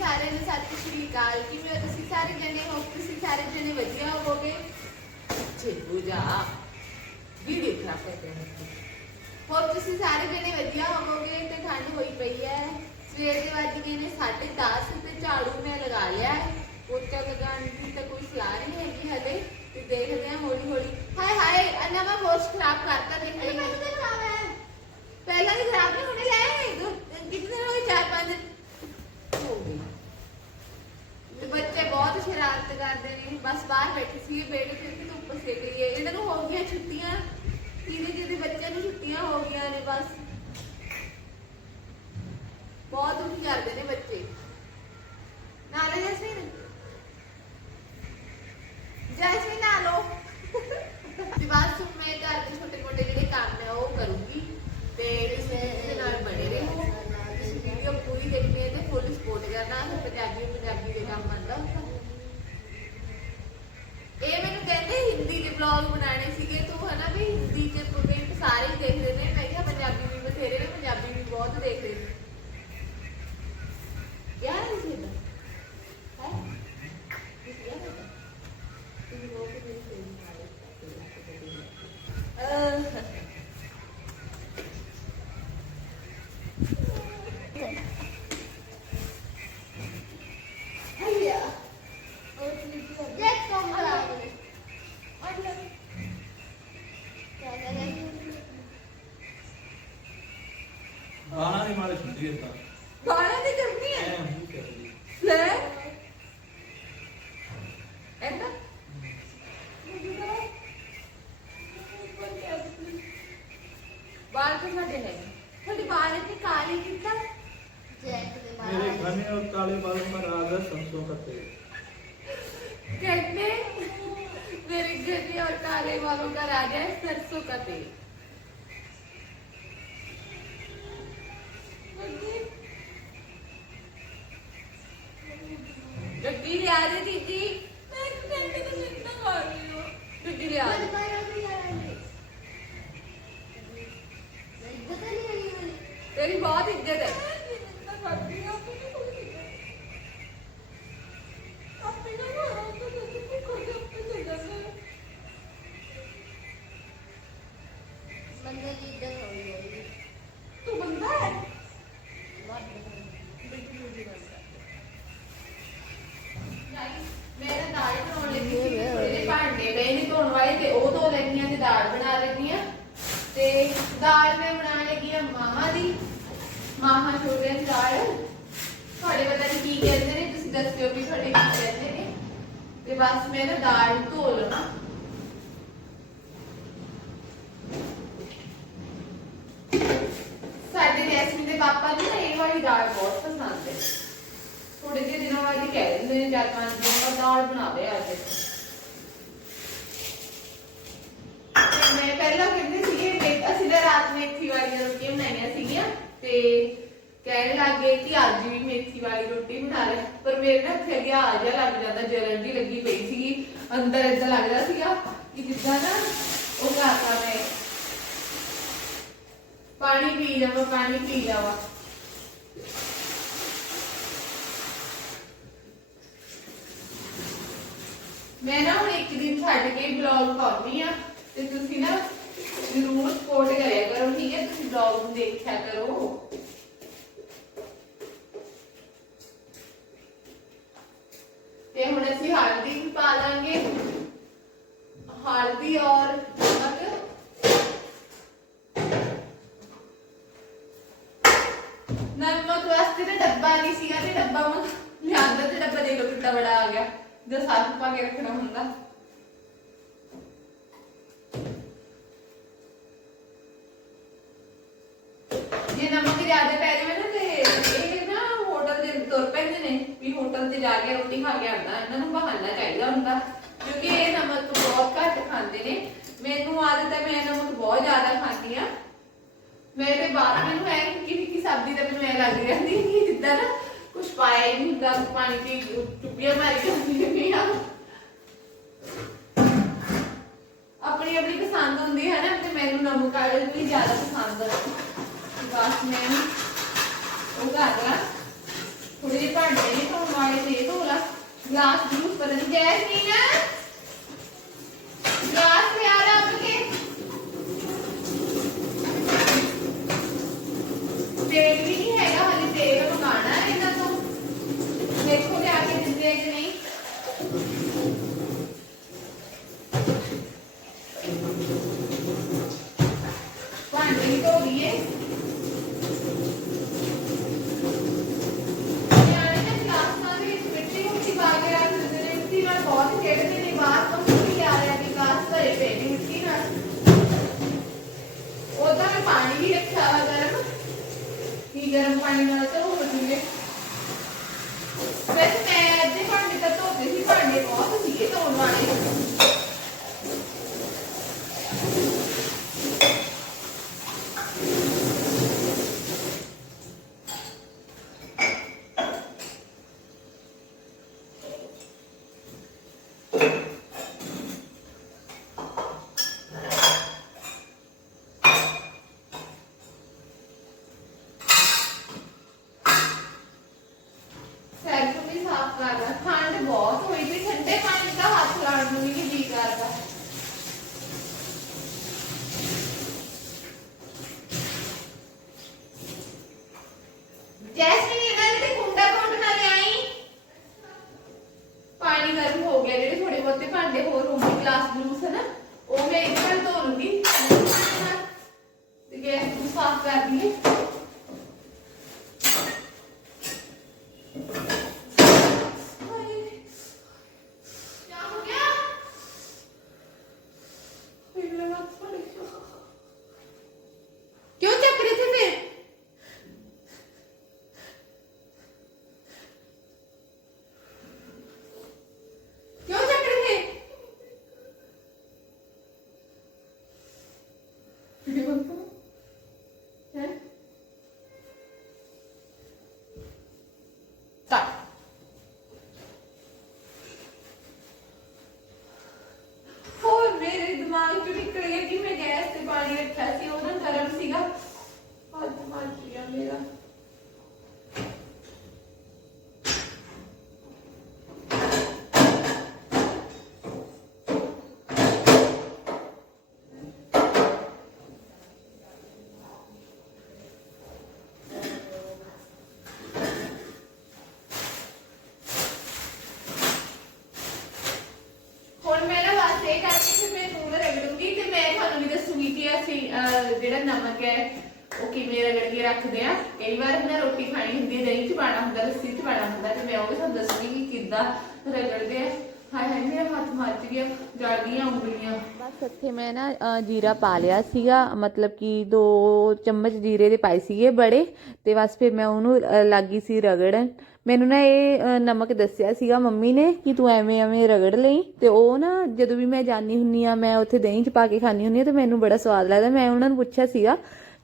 ਸਾਰਿਆਂ ਨੂੰ ਸਤਿ ਸ਼੍ਰੀ ਅਕਾਲ ਕਿਵੇਂ ਹੋ ਤੁਸੀਂ ਸਾਰੇ ਜਣੇ ਹੋ ਤੁਸੀਂ ਸਾਰੇ ਜਣੇ ਵਧੀਆ ਹੋਵੋਗੇ ਚਿੱਬੂ ਜਾ ਵੀਡੀਓ ਖਰਾਬ ਕਰ ਰਹੇ ਹੋਰ ਤੁਸੀਂ ਸਾਰੇ ਜਣੇ ਵਧੀਆ ਹੋਵੋਗੇ ਤੇ ਠੰਡ ਹੋਈ ਪਈ ਹੈ ਸਵੇਰ ਦੇ ਵੱਜ ਗਏ ਨੇ 10:30 ਤੇ ਝਾੜੂ ਮੈਂ ਲਗਾ ਲਿਆ ਹੈ ਪੋਚਾ ਲਗਾਉਣ ਦੀ ਤਾਂ ਕੋਈ ਸਲਾਹ ਨਹੀਂ ਹੈਗੀ ਹਲੇ ਤੇ ਦੇਖਦੇ ਹਾਂ ਹੌਲੀ ਹੌਲੀ ਹਾਏ ਹਾਏ ਅੰਨਾ ਮੈਂ ਹੋਸ਼ ਖਰਾਬ ਕਰਤਾ ਦੇਖ ਲਈ ਮੈਨੂੰ ਖਰਾਬ ਹੈ ਪਹਿਲਾਂ ਵੀ ਖਰਾਬ ਨਹੀਂ ਹੋਣੇ ਲੈ ਦੋ ਕਿੰਨੇ ਦਿਨ ਹੋ ਗਏ ਚਾਰ ਪੰਜ ਦਿਨ ਹੋ ਗਏ ਤੇ ਬੱਚੇ ਬਹੁਤ ਸ਼ਰਾਰਤ ਕਰਦੇ ਨੇ ਬਸ ਬਾਹਰ ਬੈਠੇ ਸੀ ਬੇੜੇ ਤੇ ਕਿ ਧੁੱਪ ਸੇਕ ਰਹੀ ਹੈ ਇਹਨਾਂ ਨੂੰ ਹੋ ਗਈਆਂ ਛੁੱਟੀਆਂ ਧੀਰੇ ਧੀਰੇ ਬੱਚਿਆਂ ਨੂੰ ਛੁੱਟੀਆਂ ਹੋ ਗਈਆਂ ਨੇ ਬਸ ਬਹੁਤ ਦੁਖੀ ਕਰਦੇ ਨੇ ਬੱਚੇ ਨਾਲੇ ਜੈਸਮੀਨ ਜੈਸਮੀਨ ਨਾ ਲੋ ਤੇ ਬਸ ਹੁਣ ਮੈਂ ਘਰ ਦੇ ਛੋਟੇ ਮੋਟੇ ਜਿਹੜੇ ਕੰਮ ਹੈ ਉਹ ਕਰੂੰਗੀ ਤੇ ਤੁਸੀਂ ਇਹਦੇ ਨਾਲ ਬਣੇ ਰਹੋ ਤੁਸੀਂ ਵੀਡੀਓ ਪੂਰੀ ਦੇਖਣੀ ਹੈ ਤੇ ਫੁੱਲ ਸਪੋਰਟ ਕਰਨਾ ਫਿਰ ਪੰਜਾਬੀ ਪੰਜਾਬੀ ਦੇ ਕੰਮ ਆਉਂਦਾ ਇਹ ਮੈਨੂੰ ਕਹਿੰਦੇ ਹਿੰਦੀ ਦੇ ਵਲੌਗ ਬਣਾਣੇ ਸੀਗੇ ਤੂੰ ਹਨਾ ਵੀ ਹਿੰਦੀ ਚ ਕਮੈਂਟ ਸਾਰੇ ਹੀ ਦੇਖਦੇ ਨੇ ਮੈਂ ਕਿਹਾ ਪੰਜਾਬੀ ਵੀ ਬਥੇਰੇ ਨੇ ਪੰਜਾਬੀ ਵੀ ਬਹੁਤ ਦੇਖਦੇ ਨੇ ਯਾਰ ਇਹ ਸੀ ਹੈ ਇਹ ਯਾਰ ਹੈ ਤੁਸੀਂ ਲੋਕ ਮੇਰੀ ਸੇਵਿੰਗ ਅਹ Hayya. Get from her. ਗਾਣਾ ਨਹੀਂ ਮਾਰੇ ਛੁੱਟੀ ਦਿੱਤਾ ਗਾਣਾ ਦੀ ਕਰਨੀ ਹੈ ਐ ਮੂੰਹ ਕਰਦੀ ਲੈ ਐਂਦਾ ਬਾਲ ਤਾਂ ਸਾਡੇ ਹੈ ਤੁਹਾਡੀ ਬਾਲ ਇੱਥੇ ਕਾਲੀ ਕਿੱਦਾਂ ਜੈਕ ਦੇ मेरे घने और काले बालों में राग है सरसों का तेल कहते मेरे गले और काले बालों का राजा है सरसों का तेल siete. ਮਾਮਾ ਛੋਟੇ ਦੀ ਦਾਲ ਤੁਹਾਡੇ ਪਤਾ ਨਹੀਂ ਕੀ ਕਹਿੰਦੇ ਨੇ, ਤੁਸੀਂ ਦੱਸਿਓ ਵੀ ਤੁਹਾਡੇ ਕੀ ਕਹਿੰਦੇ ਨੇ। ਤੇ ਬਸ ਮੈਂ ਨਾ ਦਾਲ ਧੋ ਲਵਾਂ। ਸਾਡੇ ਰੈਸਮੀ ਦੇ ਪਾਪਾ ਨੂੰ ਨਾ ਇਹ ਵਾਲੀ ਦਾਲ ਬਹੁਤ ਪਸੰਦ ਹੈ। ਥੋੜੇ ਜਿਹੇ ਦਿਨਾਂ ਬਾਅਦ ਹੀ ਕਹਿ ਦਿੰਦੇ ਨੇ, ਚਾਰ ਪੰਜ ਦਿਨ ਬਾਅਦ ਦਾਲ ਬਣਾ ਦੇ ਅੱਜ ਮੈਂ ਪਹਿਲਾਂ ਕਹਿੰਦੇ ਸੀਗੇ, ਅਸੀਂ ਤਾਂ ਰਾਤ ਮੇਥੀ ਵਾਲੀਆਂ ਰੋਟੀਆਂ ਬਣਾਈਆਂ ਸੀਗੀਆਂ। ਤੇ ਕਹਿਣ ਲੱਗੇ ਕਿ ਅੱਜ ਵੀ ਮੇਥੀ ਵਾਲੀ ਰੋਟੀ ਬਣਾ ਲੈ ਪਰ ਮੇਰੇ ਨਾ ਇੱਥੇ ਅੱਗੇ ਆ ਜਾ ਲੱਗ ਜਾਂਦਾ ਜਲਨ ਜੀ ਲੱਗੀ ਪਈ ਸੀਗੀ। ਅੰਦਰ ਏਦਾਂ ਲੱਗਦਾ ਸੀਗਾ ਕਿ ਜਿੱਦਾਂ ਨਾ ਉਹ ਕਰਦਾ ਮੈਂ ਪਾਣੀ ਪੀ ਜਾਵਾਂ, ਪਾਣੀ ਪੀ ਜਾਵਾਂ। ਮੈਂ ਨਾ ਹੁਣ ਇੱਕ ਦਿਨ ਛੱਡ ਕੇ ਬਲੌਗ ਪਾਉਣੀ ਆ ਤੇ ਤੁਸੀਂ ਨਾ ਜ਼ਰੂਰ ਸਪੋਰਟ ਕਰਿਆ ਕਰੋ, ਠੀਕ ਹੈ? ਤੁਸੀਂ ਬਲੌਗ ਨੂੰ ਦੇਖਿਆ ਕਰੋ। ਤੇ ਹੁਣ ਅਸੀਂ ਹਲਦੀ ਵੀ ਪਾ ਲਾਂਗੇ ਹਲਦੀ ਔਰ ਨਮਕ। ਨਮਕ ਵਾਸਤੇ ਤਾਂ ਡੱਬਾ ਨਹੀਂ ਸੀਗਾ, ਤੇ ਡੱਬਾ ਮੈਂ ਲਿਆਂਦਾ ਤੇ ਡੱਬਾ ਦੇਖ ਲਓ ਕਿੰਨਾ ਬੜਾ ਆ ਗਿਆ। ਜੋ ਸਾਥ ਪਾ ਕੇ ਰੱਖਣਾ ਹੁੰਦਾ ਜੇ ਨਮਕ ਜ਼ਿਆਦਾ ਪੈ ਜਾਵੇ ਨਾ ਤੇ ਇਹ ਨਾ ਹੋਟਲ ਦੇ ਤੁਰ ਪੈਂਦੇ ਨੇ ਵੀ ਹੋਟਲ ਤੇ ਜਾ ਕੇ ਰੋਟੀ ਖਾ ਕੇ ਆਉਂਦਾ, ਇਹਨਾਂ ਨੂੰ ਬਹਾਨਾ ਚਾਹੀਦਾ ਹੁੰਦਾ, ਕਿਉਂਕਿ ਇਹ ਨਮਕ ਬਹੁਤ ਘੱਟ ਖਾਂਦੇ ਨੇ। ਮੈਨੂੰ ਆਦਤ ਹੈ, ਮੈਂ ਨਮਕ ਬਹੁਤ ਜ਼ਿਆਦਾ ਖਾਂਦੀ ਆ ਮੈਂ ਤੇ ਬਾਅਦ ਮੈਨੂੰ ਐ ਕਿ ਨਿੱਕੀ ਸਬਜ਼ੀ ਦਾ ਮੈਨੂੰ ਐ ਲੱਗ ਜਾਂਦੀ ਕਿ ਜਿੱਦਾਂ ਨਾ ਕੁਝ ਪਾਇਆ ਹੀ ਨਹੀਂ ਹੁੰਦਾ, ਪਾਣੀ ਦੀ ਟੁੱਪੀਆਂ ਮਾਰੀ ਜਾਂਦੀ ਨੇ ਆ ਆਪਣੀ ਆਪਣੀ ਪਸੰਦ ਹੁੰਦੀ ਹੈ ਨਾ, ਤੇ ਮੈਨੂੰ ਨਮਕ ਵਾਲੇ ਜ਼ਿਆਦਾ ਪਸੰਦ ਹੈ ਬਸ ਮੈਂ ਉਹ ਕਰ ਲਾ ਥੋੜੇ ਜਿਹੇ ਭਾਂਡੇ ਨੇ ਗਲਾਸ ਜੂਸ ਪਤਾ ਨਹੀਂ ਜੈਸਮੀਨ ਗਲਾਸ ਪਿਆਰ ਆਪ ਕੇ ਤੇਲ ਵੀ ਨਹੀਂ ਹੈਗਾ ਹਲੇ ਤੇਲ ਮੰਗਾਣਾ ਹੈ ਇਹਨਾਂ ਤੋਂ ਦੇਖੋ ਲਿਆ ਕੇ ਦਿੰਦੇ ਆ ਕਿ ਨਹੀਂ ਭਾਂਡੇ ਵੀ ਧੋ ਲਈਏ ਨਿਆਣੇ ਨੇ ਕਲਾਸਾਂ ਦੇ ਵਿੱਚ ਮਿੱਟੀ ਮੁੱਟੀ ਪਾ ਕੇ ਰੱਖ ਦਿੰਦੇ ਨੇ ਮਿੱਟੀ ਨਾਲ ਬਹੁਤ ਖੇਡਦੇ ਨੇ ਬਾਹਰ ਤੋਂ ਵੀ ਆ ਰਿਹਾ ਕਿ ਕਲਾਸ ਭਰੇ ਪਏ ਨੇ ਮਿੱਟੀ ਨਾਲ ਉਹਦਾ ਮੈਂ ਪਾਣੀ ਵੀ ਰੱਖਿਆ ਵਾ ਗਰਮ ਕੀ ਗਰਮ ਪਾਣੀ ਨਾਲ ਤਾਂ ਹੋ ਜੂਗੇ ਵੈਸੇ ਮੈਂ ਅੱਧੇ ਭਾਂਡੇ ਤਾਂ ਧੋਤੇ ਸੀ ਭਾਂਡੇ ਬਹੁਤ ਸੀਗੇ ਧੋਣ ਵਾਲੇ ਸਿਰ ਨੂੰ ਵੀ ਸਾਫ਼ ਕਰਨਾ ਠੰਡ ਬਹੁਤ ਹੋਈ ਤੇ ਠੰਡੇ ਪਾਣੀ ਦਾ ਹੱਥ ਲਾਉਣ ਨੂੰ ਵੀ ਜੀ ਕਰਦਾ। ਜੈਸਮੀਨ ਇਹਨਾਂ ਦੇ ਕੁੰਡਾ ਕੋਟ ਨਾ ਲਿਆਈ। ਪਾਣੀ ਗਰਮ ਹੋ ਗਿਆ, ਜਿਹੜੇ ਥੋੜੇ ਬਹੁਤੇ ਭਾਂਡੇ ਹੋਰ ਹੋਣਗੇ ਗਲਾਸ ਗਲੂਸ ਹਨਾ ਉਹ ਮੈਂ ਇੱਕ ਵਾਰ ਧੋ ਲੂੰਗੀ। ਤੇ ਗੈਸ ਨੂੰ ਸਾਫ਼ ਕਰ ਦਈਏ ਕਰਕੇ ਫਿਰ ਮੈਂ ਨੂਨ ਰਗੜੂੰਗੀ ਤੇ ਮੈਂ ਤੁਹਾਨੂੰ ਵੀ ਦੱਸੂਗੀ ਕਿ ਅਸੀਂ ਅਹ, ਜਿਹੜਾ ਨਮਕ ਹੈ ਉਹ ਕਿਵੇਂ ਰਗੜ ਕੇ ਰੱਖਦੇ ਆ। ਕਈ ਵਾਰ ਨਾ ਰੋਟੀ ਖਾਣੀ ਹੁੰਦੀ ਹੈ ਦਹੀਂ ਚ ਪਾਣਾ ਹੁੰਦਾ ਲੱਸੀ ਚ ਪਾਣਾ ਹੁੰਦਾ ਤੇ ਮੈਂ ਉਹ ਵੀ ਤੁਹਾਨੂੰ ਦੱਸੂਗੀ ਕਿ ਕਿੱਦਾਂ ਰਗੜਦੇ ਆ। ਹਾਏ ਹਾਏ ਮੇਰਾ ਹੱਥ ਮੱਚ ਗਿਆ ਜਲ ਗਈਆਂ ਉਂਗਲੀਆਂ। ਬਸ ਇੱਥੇ ਮੈਂ ਨਾ ਅ, ਜੀਰਾ ਪਾ ਲਿਆ ਸੀਗਾ। ਮਤਲਬ ਕਿ ਦੋ ਚਮਚ ਜੀਰੇ ਦੇ ਪਾਏ ਸੀਗੇ ਬੜੇ ਤੇ ਬਸ ਫਿਰ ਮੈਂ ਉਹਨੂੰ ਅ, ਲੱਗੀ ਸੀ ਰਗੜਨ। ਮੈਨੂੰ ਨਾ ਇਹ ਅ, ਨਮਕ ਦੱਸਿਆ ਸੀਗਾ ਮੰਮੀ ਨੇ ਕਿ ਤੂੰ ਐਵੇਂ ਐਵੇਂ ਰਗੜ ਲਈ। ਤੇ ਉਹ ਨਾ ਜਦੋਂ ਵੀ ਮੈਂ ਜਾਣੀ ਹੁੰਨੀ ਆ ਮੈਂ ਉੱਥੇ ਦਹੀਂ ਚ ਪਾ ਕੇ ਖਾਣੀ ਹੁੰਨੀ ਆ ਤੇ ਮੈਨੂੰ ਬੜਾ ਸਵਾਦ ਲੱਗਦਾ। ਮੈਂ ਉਹਨਾਂ ਨੂੰ ਪੁੱਛਿਆ ਸੀਗਾ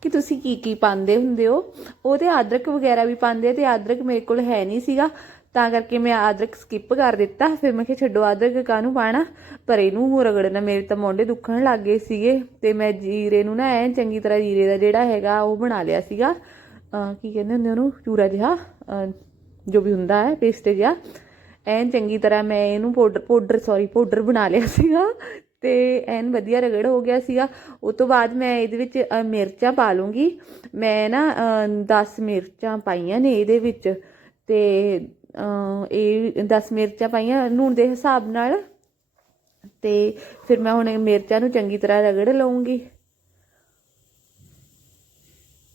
ਕਿ ਤੁਸੀਂ ਕੀ ਕੀ ਪਾਉਂਦੇ ਹੁੰਦੇ ਹੋ? ਉਹ ਤੇ ਅਦਰਕ ਵਗੈਰਾ ਵੀ ਪਾਉਂਦੇ ਆ ਤੇ ਅਦਰਕ ਮੇਰੇ ਕੋਲ ਹੈ ਨਹੀਂ ਸੀਗਾ। ਤਾਂ ਕਰਕੇ ਮੈਂ ਅਦਰਕ ਸਕਿਪ ਕਰ ਦਿੱਤਾ। ਫਿਰ ਮੈਂ ਕਿਹਾ ਛੱਡੋ, ਅਦਰਕ ਕਾਹਨੂੰ ਪਾਣਾ ਪਰ ਇਹਨੂੰ ਰਗੜਨਾ ਮੇਰੇ ਤਾਂ ਮੋਢੇ ਦੁਖਣ ਲੱਗ ਗਏ ਸੀਗੇ। ਤੇ ਮੈਂ ਜੀਰੇ ਨੂੰ ਨਾ ਐ ਚੰਗੀ ਤਰ੍ਹਾਂ ਜੀਰੇ ਦਾ ਜਿਹੜਾ ਹੈਗਾ, ਉਹ ਬਣਾ ਲਿਆ ਸੀਗਾ। ਕੀ ਕਹਿੰਦੇ ਹੁੰਦੇ ਉਹਨੂੰ? ਚੂਰਾ ਜਿਹਾ ਜੋ ਵੀ ਹੁੰਦਾ ਹੈ ਪੇਸਟ ਜਿਹਾ। ਐਨ ਚੰਗੀ ਤਰ੍ਹਾਂ ਮੈਂ ਇਹਨੂੰ ਪਾਊਡਰ ਪਾਊਡਰ ਸੌਰੀ ਪਾਊਡਰ ਬਣਾ ਲਿਆ ਸੀਗਾ। ਤੇ ਐਨ ਵਧੀਆ ਰਗੜ ਹੋ ਗਿਆ ਸੀਗਾ। ਉਸ ਤੋਂ ਬਾਅਦ ਮੈਂ ਇਹਦੇ ਵਿੱਚ ਮਿਰਚਾਂ ਪਾ ਲੂੰਗੀ। ਮੈਂ ਨਾ 10 ਮਿਰਚਾਂ ਪਾਈਆਂ ਨੇ ਇਹਦੇ ਵਿੱਚ। ਤੇ ਇਹ 10 ਮਿਰਚਾਂ ਪਾਈਆਂ ਨੂਣ ਦੇ ਹਿਸਾਬ ਨਾਲ। ਤੇ ਫਿਰ ਮੈਂ ਹੁਣ ਮਿਰਚਾਂ ਨੂੰ ਚੰਗੀ ਤਰ੍ਹਾਂ ਰਗੜ ਲਵਾਂਗੀ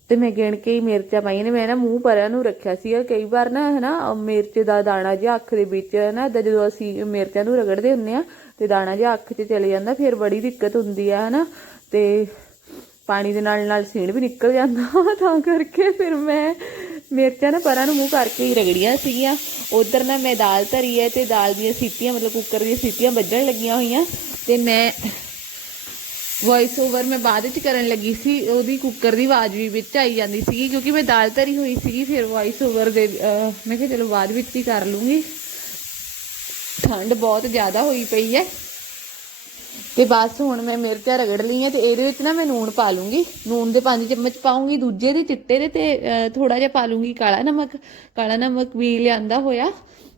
ਤੇ ਮੈਂ ਗਿਣ ਕੇ ਹੀ ਮਿਰਚਾਂ ਪਾਈਆਂ ਨੇ। ਮੈਂ ਨਾ ਮੂੰਹ ਪਰਿਆਂ ਨੂੰ ਰੱਖਿਆ ਸੀਗਾ। ਕਈ ਵਾਰ ਨਾ, ਹਨਾ ਅਹ ਮਿਰਚ ਦਾ ਦਾਣਾ ਜਿਹਾ ਅੱਖ ਦੇ ਵਿੱਚ ਨਾ ਏਦਾਂ ਜਦੋਂ ਅਸੀਂ ਮਿਰਚਾਂ ਨੂੰ ਰਗੜਦੇ ਹੁੰਨੇ ਆ ਤੇ ਦਾਣਾ ਜਿਹਾ ਅੱਖ 'ਚ ਚਲੇ ਜਾਂਦਾ, ਫਿਰ ਬੜੀ ਦਿੱਕਤ ਹੁੰਦੀ ਆ, ਹਨਾ। ਤੇ ਪਾਣੀ ਦੇ ਨਾਲ ਨਾਲ ਸੀਣ ਵੀ ਨਿਕਲ ਜਾਂਦਾ। ਤਾਂ ਕਰਕੇ ਫਿਰ ਮੈਂ ਮਿਰਚਾਂ ਨਾ ਪਰਾਂ ਨੂੰ ਮੂੰਹ ਕਰਕੇ ਹੀ ਰਗੜੀਆਂ ਸੀਗੀਆਂ। ਉਧਰ ਨਾ ਮੈਂ ਦਾਲ ਧਰੀ ਹੈ ਤੇ ਦਾਲ ਦੀਆਂ ਸੀਟੀਆਂ, ਮਤਲਬ ਕੁੱਕਰ ਦੀਆਂ ਸੀਟੀਆਂ ਵੱਜਣ ਲੱਗੀਆਂ ਹੋਈਆਂ ਤੇ ਮੈਂ ਵੌਇਸ ਓਵਰ ਮੈਂ ਬਾਅਦ ਵਿੱਚ ਕਰਨ ਲੱਗੀ ਸੀ। ਉਹਦੀ ਕੁੱਕਰ ਦੀ ਆਵਾਜ਼ ਵੀ ਵਿੱਚ ਆਈ ਜਾਂਦੀ ਸੀਗੀ ਕਿਉਂਕਿ ਮੈਂ ਦਾਲ ਧਰੀ ਹੋਈ ਸੀਗੀ, ਫਿਰ ਵੌਇਸ ਓਵਰ ਦੇ ਮੈਂ ਕਿਹਾ ਚਲੋ ਬਾਅਦ ਵਿੱਚ ਹੀ ਕਰ ਲੂੰਗੀ। ਠੰਡ ਬਹੁਤ ਜ਼ਿਆਦਾ ਹੋਈ ਪਈ ਹੈ। ਤੇ ਬਸ ਹੁਣ ਮੈਂ ਮਿਰਚਾਂ ਰਗੜ ਲਈਆਂ ਤੇ ਇਹਦੇ ਵਿੱਚ ਨਾ ਮੈਂ ਨੂਣ ਪਾ ਲੂੰਗੀ। ਨੂਣ ਦੇ ਪੰਜ ਚਮਚ ਪਾਉਂਗੀ, ਦੂਜੇ ਦੇ ਚਿੱਟੇ ਦੇ ਤੇ ਥੋੜਾ ਜਿਹਾ ਪਾ ਲੂੰਗੀ ਕਾਲਾ ਨਮਕ। ਕਾਲਾ ਨਮਕ ਵੀ ਲਿਆਂਦਾ ਹੋਇਆ।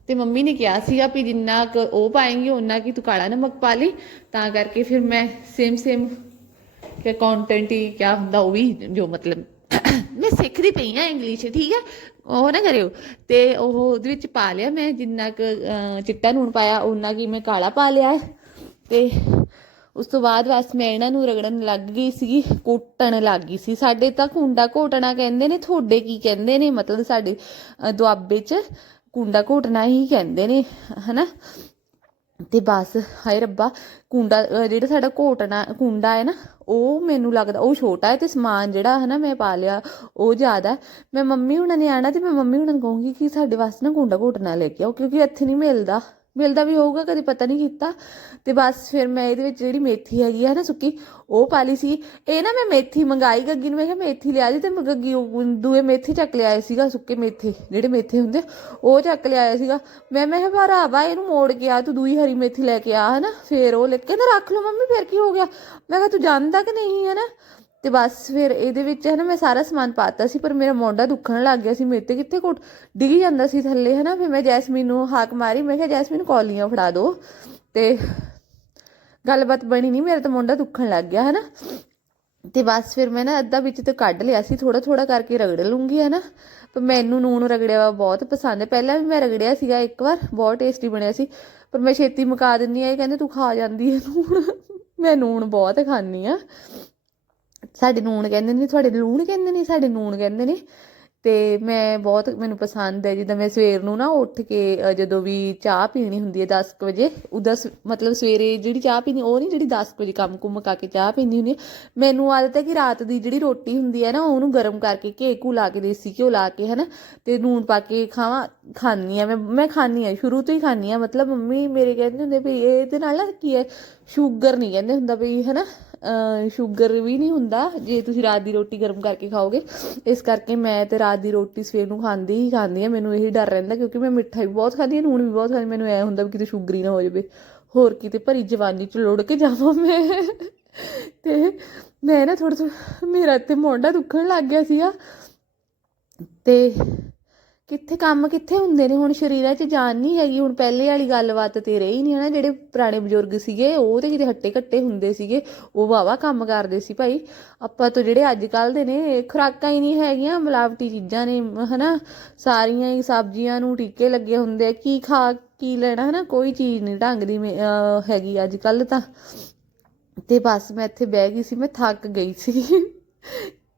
ਤੇ ਮੰਮੀ ਨੇ ਕਿਹਾ ਸੀਗਾ ਵੀ ਜਿੰਨਾ ਕੁ ਉਹ ਪਾਏਂਗੀ ਉਹਨਾਂ ਕੀ ਤੂੰ ਕਾਲਾ ਨਮਕ ਪਾ ਲਈ। ਤਾਂ ਕਰਕੇ ਫਿਰ ਮੈਂ ਸੇਮ ਸੇਮ ਕਿ ਕੰਟੈਂਟ ਹੀ ਕਿਆ ਹੁੰਦਾ, ਉਹ ਵੀ ਜੋ ਮਤਲਬ ਮੈਂ ਸਿੱਖਦੀ ਪਈ ਆ ਇੰਗਲਿਸ਼ ਠੀਕ ਹੈ ਉਹ ਨਾ ਕਰਿਓ। ਤੇ ਉਹ ਉਹਦੇ ਵਿੱਚ ਪਾ ਲਿਆ ਮੈਂ, ਜਿੰਨਾ ਕੁ ਚਿੱਟਾ ਨੂਣ ਪਾਇਆ ਉਹਨਾਂ ਕੀ ਮੈਂ ਕਾਲਾ ਪਾ ਲਿਆ। ਹੈ ਤੇ ਉਸ ਤੋਂ ਬਾਅਦ ਬਸ ਮੈਂ ਇਹਨਾਂ ਨੂੰ ਰਗੜਨ ਲੱਗ ਗਈ ਸੀਗੀ, ਕੁੱਟਣ ਲੱਗ ਗਈ ਸੀ। ਸਾਡੇ ਤਾਂ ਕੁੰਡਾ ਘੋਟਣਾ ਕਹਿੰਦੇ ਨੇ, ਤੁਹਾਡੇ ਕੀ ਕਹਿੰਦੇ ਨੇ? ਮਤਲਬ ਸਾਡੇ ਦੁਆਬੇ 'ਚ ਕੁੰਡਾ ਘੋਟਣਾ ਹੀ ਕਹਿੰਦੇ ਨੇ, ਹਨਾ? ਤੇ ਬਸ, ਹਾਏ ਰੱਬਾ ਕੁੰਡਾ ਜਿਹੜਾ ਸਾਡਾ ਘੋਟਣਾ ਕੁੰਡਾ ਹੈ ਨਾ, ਉਹ ਮੈਨੂੰ ਲੱਗਦਾ, ਉਹ ਛੋਟਾ ਹੈ ਤੇ ਸਮਾਨ ਜਿਹੜਾ ਹੈ ਨਾ ਮੈਂ ਪਾ ਲਿਆ, ਉਹ ਜ਼ਿਆਦਾ ਹੈ। ਮੈਂ ਮੰਮੀ ਹੁਣਾਂ ਨੇ ਆਣਾ ਤੇ ਮੈਂ ਮੰਮੀ ਹੁਣਾਂ ਨੂੰ ਕਹੂੰਗੀ ਕਿ ਸਾਡੇ ਵਾਸਤੇ ਨਾ ਕੁੰਡਾ ਘੋਟਣਾ ਲੈ ਕੇ ਆਓ, ਕਿਉਂਕਿ ਇੱਥੇ ਨਹੀਂ ਮਿਲਦਾ। ਮਿਲਦਾ ਵੀ ਹੋਊਗਾ, ਕਦੇ ਪਤਾ ਨਹੀਂ ਕੀਤਾ। ਤੇ ਬਸ ਫਿਰ ਮੈਂ ਇਹਦੇ ਵਿੱਚ ਜਿਹੜੀ ਮੇਥੀ ਹੈਗੀ ਹੈ ਨਾ ਸੁੱਕੀ, ਉਹ ਪਾ ਲਈ ਸੀ। ਇਹ ਨਾ ਮੈਂ ਮੇਥੀ ਮੰਗਾਈ ਗੱਗੀ ਨੂੰ, ਮੈਂ ਕਿਹਾ ਮੇਥੀ ਲਿਆ ਦੀ ਤੇ ਮੈਂ ਗੱਗੀ ਦੂਏ ਮੇਥੀ ਚੱਕ ਲਿਆਇਆ ਸੀਗਾ, ਸੁੱਕੇ ਮੇਥੇ, ਜਿਹੜੇ ਮੇਥੇ ਹੁੰਦੇ ਉਹ ਚੱਕ ਲਿਆਇਆ ਸੀਗਾ। ਮੈਂ ਮੈਂ ਕਿਹਾ ਭਰਾਵਾ ਇਹਨੂੰ ਮੋੜ ਕੇ ਆ, ਤੂੰ ਦੂਈ ਹਰੀ ਮੇਥੀ ਲੈ ਕੇ ਆ, ਹਨਾ। ਫੇਰ ਉਹ ਲੈ ਕੇ ਕਹਿੰਦਾ, ਰੱਖ ਲਓ ਮੰਮੀ, ਫਿਰ ਕੀ ਹੋ ਗਿਆ? ਮੈਂ ਕਿਹਾ, ਤੂੰ ਜਾਣਦਾ ਕਿ ਨਹੀਂ ਹੈ ਨਾ ਤੇ ਬਸ ਫਿਰ ਇਹਦੇ ਵਿੱਚ ਹੈ ਨਾ ਮੈਂ ਸਾਰਾ ਸਮਾਨ ਪਾਤਾ ਸੀ, ਪਰ ਮੇਰਾ ਮੋਢਾ ਦੁਖਣ ਲੱਗ ਗਿਆ ਸੀ, ਮੇਰੇ ਤੇ ਕਿੱਥੇ ਕੋਟ ਡਿੱਗ ਜਾਂਦਾ ਸੀ ਥੱਲੇ ਹੈ ਨਾ ਫਿਰ ਮੈਂ ਜੈਸਮੀਨ ਨੂੰ ਹਾਕ ਮਾਰੀ, ਮੈਂ ਕਿਹਾ, ਜੈਸਮੀਨ, ਕੌਲੀਆਂ ਫੜਾ ਦੋ। ਤੇ ਗੱਲਬਾਤ ਬਣੀ ਨਹੀਂ ਮੇਰਾ ਤਾਂ ਮੋਢਾ ਦੁਖਣ ਲੱਗ ਗਿਆ ਹੈ ਨਾ ਤੇ ਬਸ ਫਿਰ ਮੈਂ ਨਾ ਅੱਧਾ ਵਿੱਚ ਤੇ ਕੱਢ ਲਿਆ ਸੀ ਥੋੜਾ ਥੋੜਾ ਕਰਕੇ ਰਗੜ ਲੂੰਗੀ ਹੈ ਨਾ ਪਰ ਮੈਨੂੰ ਨੂਨ ਰਗੜਿਆ ਹੋਇਆ ਬਹੁਤ ਪਸੰਦ ਹੈ। ਪਹਿਲਾਂ ਵੀ ਮੈਂ ਰਗੜਿਆ ਸੀਗਾ ਇੱਕ ਵਾਰ, ਬਹੁਤ ਟੇਸਟੀ ਬਣਿਆ ਸੀ। ਪਰ ਮੈਂ ਛੇਤੀ ਮੁਕਾ ਦਿੰਦੀ ਆ ਇਹ ਕਹਿੰਦੇ ਤੂੰ ਖਾ ਜਾਂਦੀ ਹੈ ਨੂਣ ਮੈਂ ਨੂਣ ਬਹੁਤ ਖਾਂਦੀ ਆ ਸਾਡੇ ਨੂਣ ਕਹਿੰਦੇ ਨੇ, ਤੁਹਾਡੇ ਲੂਣ ਕਹਿੰਦੇ ਨੇ, ਸਾਡੇ ਨੂਣ ਕਹਿੰਦੇ ਨੇ। ਤੇ ਮੈਂ ਬਹੁਤ, ਮੈਨੂੰ ਪਸੰਦ ਹੈ, ਜਿੱਦਾਂ ਮੈਂ ਸਵੇਰ ਨੂੰ ਨਾ ਉੱਠ ਕੇ ਜਦੋਂ ਵੀ ਚਾਹ ਪੀਣੀ ਹੁੰਦੀ ਹੈ 10 ਕੁ ਵਜੇ, ਉਦਾਂ ਸ- ਮਤਲਬ ਸਵੇਰੇ ਜਿਹੜੀ ਚਾਹ ਪੀਣੀ, ਉਹ ਨਹੀਂ ਜਿਹੜੀ 10 ਕੁ ਵਜੇ ਕੰਮ ਕੁੰਮ ਕਾ ਕੇ ਚਾਹ ਪੀਂਦੀ ਹੁੰਦੀ ਹੈ। ਮੈਨੂੰ ਆਦਤ ਹੈ ਕਿ ਰਾਤ ਦੀ ਜਿਹੜੀ ਰੋਟੀ ਹੁੰਦੀ ਹੈ ਨਾ, ਉਹਨੂੰ ਗਰਮ ਕਰਕੇ ਘੇ ਘੂ ਲਾ ਕੇ, ਦੇਸੀ ਘਿਓ ਲਾ ਕੇ, ਹਨਾ, ਤੇ ਨੂਨ ਪਾ ਕੇ ਖਾਵਾਂ, ਖਾਂਦੀ ਆ ਮੈਂ ਮੈਂ ਖਾਂਦੀ ਆ ਸ਼ੁਰੂ ਤੋਂ ਹੀ ਖਾਂਦੀ ਆ ਮਤਲਬ ਮੰਮੀ ਮੇਰੇ ਕਹਿੰਦੇ ਹੁੰਦੇ ਵੀ ਇਹਦੇ ਨਾਲ ਨਾ ਕੀ ਹੈ, ਸ਼ੂਗਰ ਨਹੀਂ ਕਹਿੰਦੇ ਹੁੰਦਾ ਵੀ, ਹਨਾ ਸ਼ੂਗਰ ਵੀ ਨਹੀਂ ਹੁੰਦਾ। ਜੇ ਤੁਸੀਂ ਰਾਤ ਦੀ ਰੋਟੀ ਗਰਮ ਕਰਕੇ ਖਾਓਗੇ, ਇਸ ਕਰਕੇ ਮੈਂ ਤੇ ਰਾਤ ਦੀ ਰੋਟੀ ਸਵੇਰ ਨੂੰ ਖਾਂਦੀ ਹੀ ਖਾਂਦੀ ਆ ਮੈਨੂੰ ਇਹੀ ਡਰ ਰਹਿੰਦਾ ਕਿਉਂਕਿ ਮੈਂ ਮਿੱਠਾ ਵੀ ਬਹੁਤ ਖਾਂਦੀ ਹਾਂ ਨੂਣ ਵੀ ਬਹੁਤ ਖਾਂਦੀ ਮੈਨੂੰ ਐ ਹੁੰਦਾ ਵੀ ਕਿਤੇ ਸ਼ੂਗਰ ਹੀ ਨਾ ਹੋ ਜਾਵੇ। ਹੋਰ ਕਿਤੇ ਭਰੀ ਜਵਾਨੀ ਚ ਲੋੜ ਕੇ ਜਾਵਾਂ ਮੈਂ। ਤੇ ਮੈਂ ਨਾ ਥੋੜਾ ਥੋੜਾ ਮੇਰਾ ਤੇ ਮੋਢਾ ਦੁਖਣ ਲੱਗ ਗਿਆ ਸੀਗਾ। ਤੇ ਕਿੱਥੇ ਕੰਮ ਕਿੱਥੇ ਹੁੰਦੇ ਨੇ? ਹੁਣ ਸਰੀਰਾਂ 'ਚ ਜਾਨ ਨਹੀਂ ਹੈਗੀ। ਹੁਣ ਪਹਿਲੇ ਵਾਲੀ ਗੱਲਬਾਤ ਤੇ ਰਹੀ ਨਹੀਂ ਹਨਾ। ਜਿਹੜੇ ਪੁਰਾਣੇ ਬਜ਼ੁਰਗ ਸੀਗੇ, ਉਹ ਤੇ ਕਿਤੇ ਹੱਟੇ ਕੱਟੇ ਹੁੰਦੇ ਸੀਗੇ। ਉਹ ਵਾਵਾ ਕੰਮ ਕਰਦੇ ਸੀ ਭਾਈ। ਆਪਾਂ ਤੋਂ ਜਿਹੜੇ ਅੱਜ ਕੱਲ ਦੇ ਨੇ, ਖੁਰਾਕਾਂ ਹੀ ਨਹੀਂ ਹੈਗੀਆਂ। ਮਿਲਾਵਟੀ ਚੀਜ਼ਾਂ ਨੇ, ਹਨਾ। ਸਾਰੀਆਂ ਹੀ ਸਬਜ਼ੀਆਂ ਨੂੰ ਟੀਕੇ ਲੱਗੇ ਹੁੰਦੇ ਆ। ਕੀ ਖਾ, ਕੀ ਲੈਣਾ, ਹਨਾ। ਕੋਈ ਚੀਜ਼ ਨਹੀਂ ਢੰਗ ਦੀ ਮੇ- ਹੈਗੀ ਅੱਜ ਕੱਲ ਤਾਂ। ਤੇ ਬਸ ਮੈਂ ਇੱਥੇ ਬਹਿ ਗਈ ਸੀ। ਮੈਂ ਥੱਕ ਗਈ ਸੀ।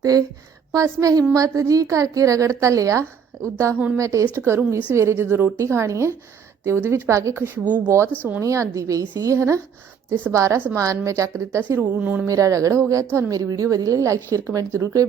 ਤੇ ਬਸ ਮੈਂ ਹਿੰਮਤ ਜੀ ਕਰਕੇ ਰਗੜ ਤਾਂ ਲਿਆ। ਉਦਾਂ ਹੁਣ ਮੈਂ ਟੇਸਟ ਕਰੂੰਗੀ ਸਵੇਰੇ ਜਦੋਂ ਰੋਟੀ ਖਾਣੀ ਹੈ ਤੇ ਉਹਦੇ ਵਿੱਚ ਪਾ ਕੇ ਖੁਸ਼ਬੂ ਬਹੁਤ ਸੋਹਣੀ ਆਂਦੀ ਪਈ ਸੀ, ਹਨਾ? ਤੇ ਸਬਾਰਾ ਸਮਾਨ ਮੈਂ ਚੱਕ ਦਿੱਤਾ ਸੀ ਰੂ- ਨੂਣ ਮੇਰਾ ਰਗੜ ਹੋ ਗਿਆ। ਤੁਹਾਨੂੰ ਮੇਰੀ ਵੀਡੀਓ ਵਧੀਆ ਲੱਗੀ ਲਾਈਕ ਸ਼ੇਅਰ ਕਮੈਂਟ ਜ਼ਰੂਰ ਕਰਿਓ।